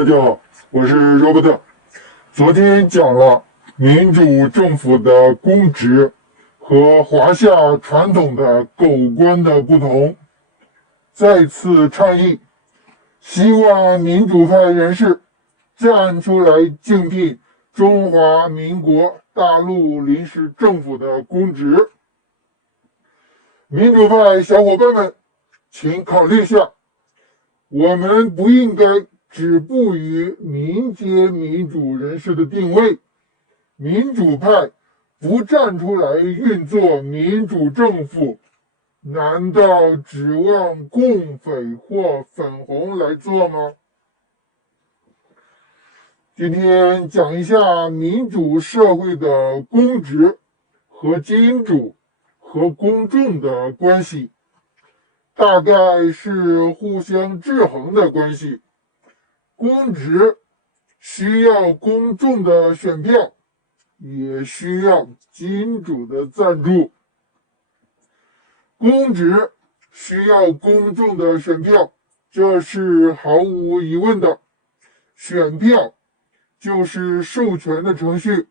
大家好，我是罗伯特。昨天讲了民主政府的公职和华夏传统的狗官的不同，再次倡议，希望民主派人士站出来竞聘中华民国大陆临时政府的公职。民主派小伙伴们，请考虑下，我们不应该止步于民间民主人士的定位，民主派不站出来运作民主政府，难道指望共匪或粉红来做吗？今天讲一下民主社会的公职和金主和公众的关系，大概是互相制衡的关系。公职需要公众的选票，也需要金主的赞助。公职需要公众的选票，这是毫无疑问的。选票就是授权的程序，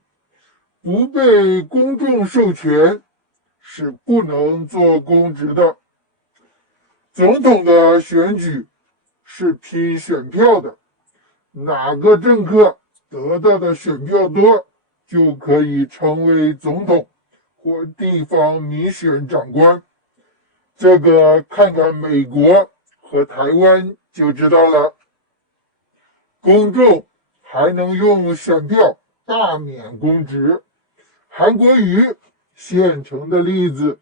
不被公众授权是不能做公职的。总统的选举是拼选票的，哪个政客得到的选票多，就可以成为总统或地方民选长官。这个看看美国和台湾就知道了。公众还能用选票罢免公职。韩国瑜现成的例子，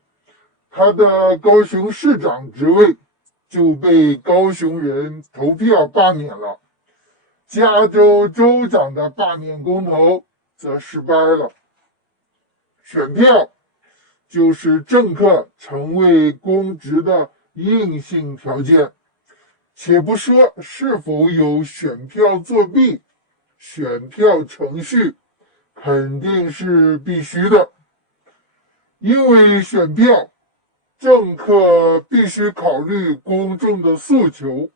他的高雄市长职位就被高雄人投票罢免了。加州州长的罢免公投则失败了。选票就是政客成为公职的硬性条件，且不说是否有选票作弊，选票程序肯定是必须的。因为选票，政客必须考虑公众的诉求，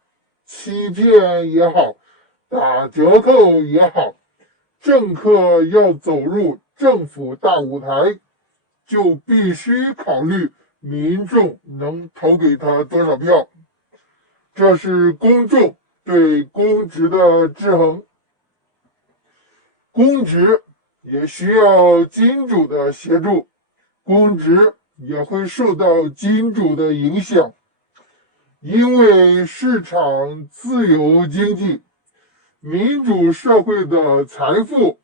欺骗也好，打折扣也好，政客要走入政府大舞台，就必须考虑民众能投给他多少票。这是公众对公职的制衡。公职也需要金主的协助，公职也会受到金主的影响，因为市场自由经济，民主社会的财富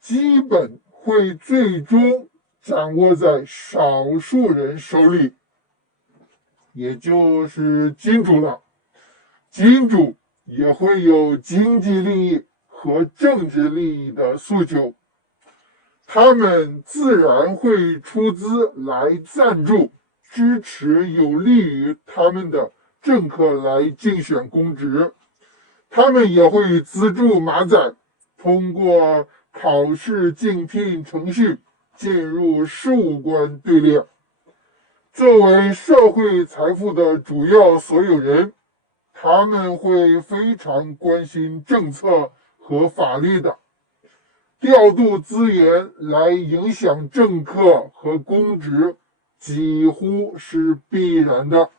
基本会最终掌握在少数人手里，也就是金主了。金主也会有经济利益和政治利益的诉求，他们自然会出资来赞助支持有利于他们的政客来竞选公职，他们也会资助马仔通过考试竞聘程序进入事务官队列。作为社会财富的主要所有人，他们会非常关心政策和法律的，调度资源来影响政客和公职几乎是必然的。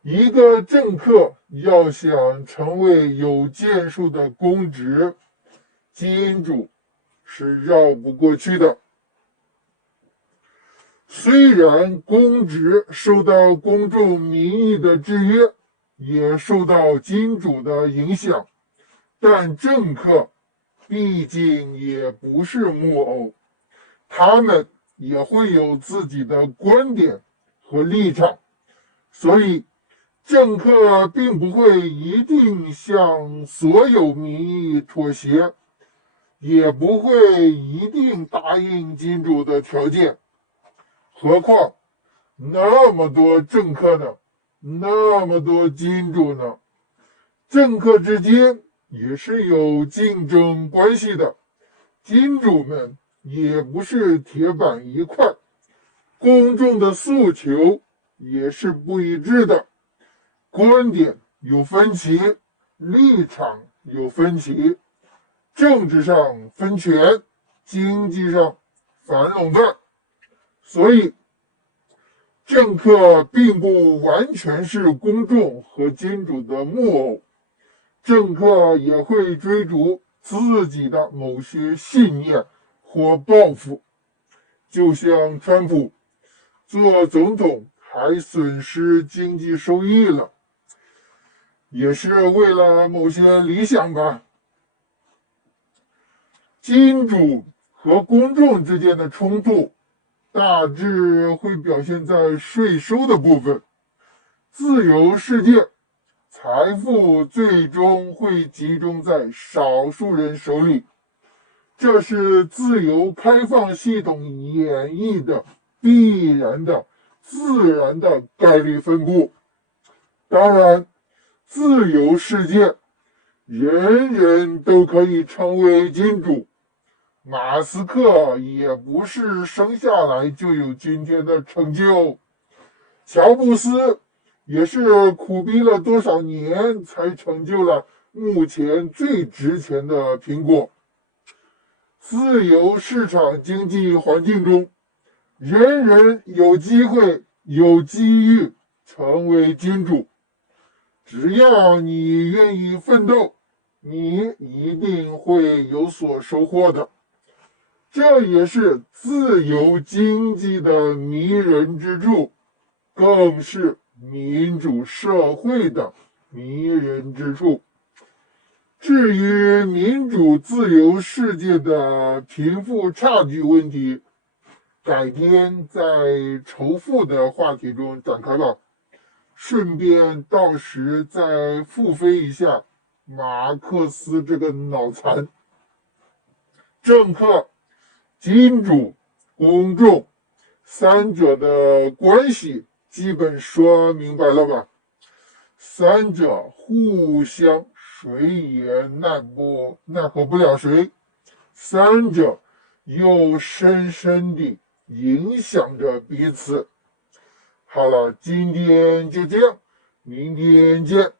一个政客要想成为有建树的公职，金主是绕不过去的。虽然公职受到公众民意的制约，也受到金主的影响，但政客毕竟也不是木偶，他们也会有自己的观点和立场，所以政客并不会一定向所有民意妥协，也不会一定答应金主的条件。何况那么多政客呢，那么多金主呢，政客之间也是有竞争关系的，金主们也不是铁板一块，公众的诉求也是不一致的，观点有分歧，立场有分歧，政治上分权，经济上反垄断，所以政客并不完全是公众和金主的木偶，政客也会追逐自己的某些信念或抱负，就像川普做总统还损失经济收益了，也是为了某些理想吧。金主和公众之间的冲突大致会表现在税收的部分。自由世界，财富最终会集中在少数人手里，这是自由开放系统演绎的必然的自然的概率分布。当然，自由世界，人人都可以成为金主。马斯克也不是生下来就有今天的成就，乔布斯也是苦逼了多少年才成就了目前最值钱的苹果。自由市场经济环境中，人人有机会、有机遇成为金主。只要你愿意奋斗，你一定会有所收获的。这也是自由经济的迷人之处，更是民主社会的迷人之处。至于民主自由世界的贫富差距问题，改天在仇富的话题中展开吧。顺便到时再复飞一下马克思这个脑残。政客、金主、公众三者的关系基本说明白了吧？三者互相谁也奈何不了谁，三者又深深地影响着彼此。好了，今天就这样，明天见。